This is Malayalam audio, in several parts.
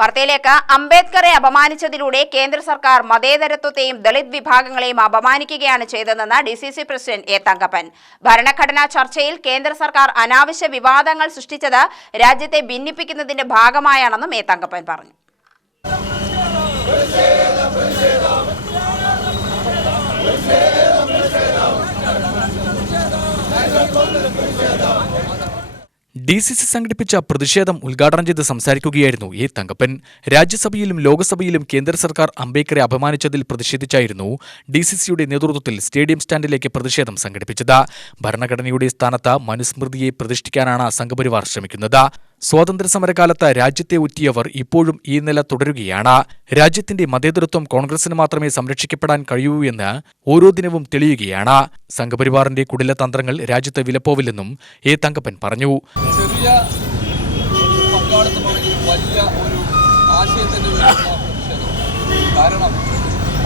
വാർത്തയിലേക്ക്. അംബേദ്കറെ അപമാനിച്ചതിലൂടെ കേന്ദ്ര സർക്കാർ മതേതരത്വത്തെയും ദളിത് വിഭാഗങ്ങളെയും അപമാനിക്കുകയാണ് ചെയ്തതെന്ന് DCC പ്രസിഡന്റ് എ തങ്കപ്പൻ. ഭരണഘടനാ ചർച്ചയിൽ കേന്ദ്ര സർക്കാർ അനാവശ്യ വിവാദങ്ങൾ സൃഷ്ടിച്ചത് രാജ്യത്തെ ഭിന്നിപ്പിക്കുന്നതിന്റെ ഭാഗമായാണെന്നും എ തങ്കപ്പൻ പറഞ്ഞു. DCC സംഘടിപ്പിച്ച പ്രതിഷേധം ഉദ്ഘാടനം ചെയ്ത് സംസാരിക്കുകയായിരുന്നു എ തങ്കപ്പൻ. രാജ്യസഭയിലും ലോക്സഭയിലും കേന്ദ്ര സർക്കാർ അംബേദ്കറെ അപമാനിച്ചതിൽ പ്രതിഷേധിച്ചായിരുന്നു DCCയുടെ നേതൃത്വത്തിൽ സ്റ്റേഡിയം സ്റ്റാൻഡിലേക്ക് പ്രതിഷേധം സംഘടിപ്പിച്ചത്. ഭരണഘടനയുടെ സ്ഥാനത്ത് മനുസ്മൃതിയെ പ്രതിഷ്ഠിക്കാനാണ് സംഘപരിവാർ ശ്രമിക്കുന്നത്. സ്വാതന്ത്ര്യ സമരകാലത്ത് രാജ്യത്തെ ഒറ്റിയവർ ഇപ്പോഴും ഈ നില തുടരുകയാണ്. രാജ്യത്തിന്റെ മതേതരത്വം കോൺഗ്രസിന് മാത്രമേ സംരക്ഷിക്കപ്പെടാൻ കഴിയൂ എന്ന് ഓരോ ദിനവും തെളിയുകയാണ്. സംഘപരിവാറിന്റെ കുടില തന്ത്രങ്ങൾ രാജ്യത്ത് വിലപ്പോവില്ലെന്നും എ തങ്കപ്പൻ പറഞ്ഞു. ചെറിയ പങ്കാളിത്തമാണെങ്കിൽ വലിയ ഒരു ആശയത്തിന്റെ കാരണം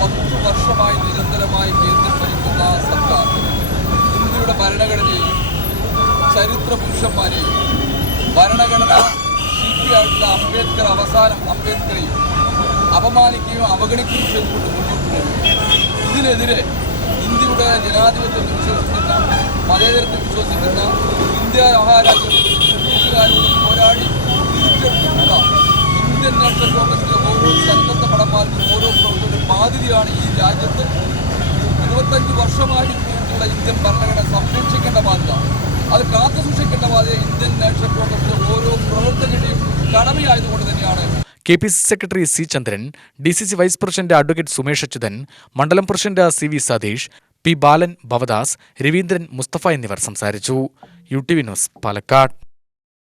10 വർഷമായി നിരന്തരമായി കേന്ദ്രം ഭരിക്കുന്ന സർക്കാർ ഇന്ത്യയുടെ ഭരണഘടനയെയും ചരിത്ര പുരുഷന്മാരെയും ഭരണഘടന ശില്പിയായിട്ടുള്ള അംബേദ്കറെയും അപമാനിക്കുകയും അവഗണിക്കുകയും ചെയ്തുകൊണ്ട് മുന്നോട്ട് പോകുന്നു. ഇതിനെതിരെ ഇന്ത്യയുടെ ജനാധിപത്യം വിശ്വസിക്കുന്ന മതേതരത്തിൽ വിശ്വസിക്കുന്ന ഇന്ത്യ മഹാരാജ്യം ബ്രിട്ടീഷുകാരോട് പോരാടി തിരിച്ചെടുത്തിട്ടുള്ള ഇന്ത്യൻ നാഷണൽ കോൺഗ്രസിലെ ഓരോ സന്നദ്ധ പടന്മാർക്കും ഓരോ പ്രവർത്തകരുടെ ബാധ്യതയാണ് ഈ രാജ്യത്ത് 25 വർഷമായി ഇന്ത്യൻ ഭരണഘടന സംരക്ഷിക്കേണ്ട ബാധ്യത, അത് കാത്തുസൂക്ഷിക്കേണ്ട ബാധ്യത ഇന്ത്യൻ നാഷണൽ കോൺഗ്രസിലെ ഓരോ പ്രവർത്തകരുടെയും കടമയായതുകൊണ്ട് തന്നെയാണ്. KPCC secretary C. Chandran, DCC vice president advocate Sumesh Achuthan, മണ്ഡലം president CV Satheesh, P. Balan, Bhavadas, Raveendran, Mustafa എന്നിവർ സംസാരിച്ചു. UTV news, Palakkad.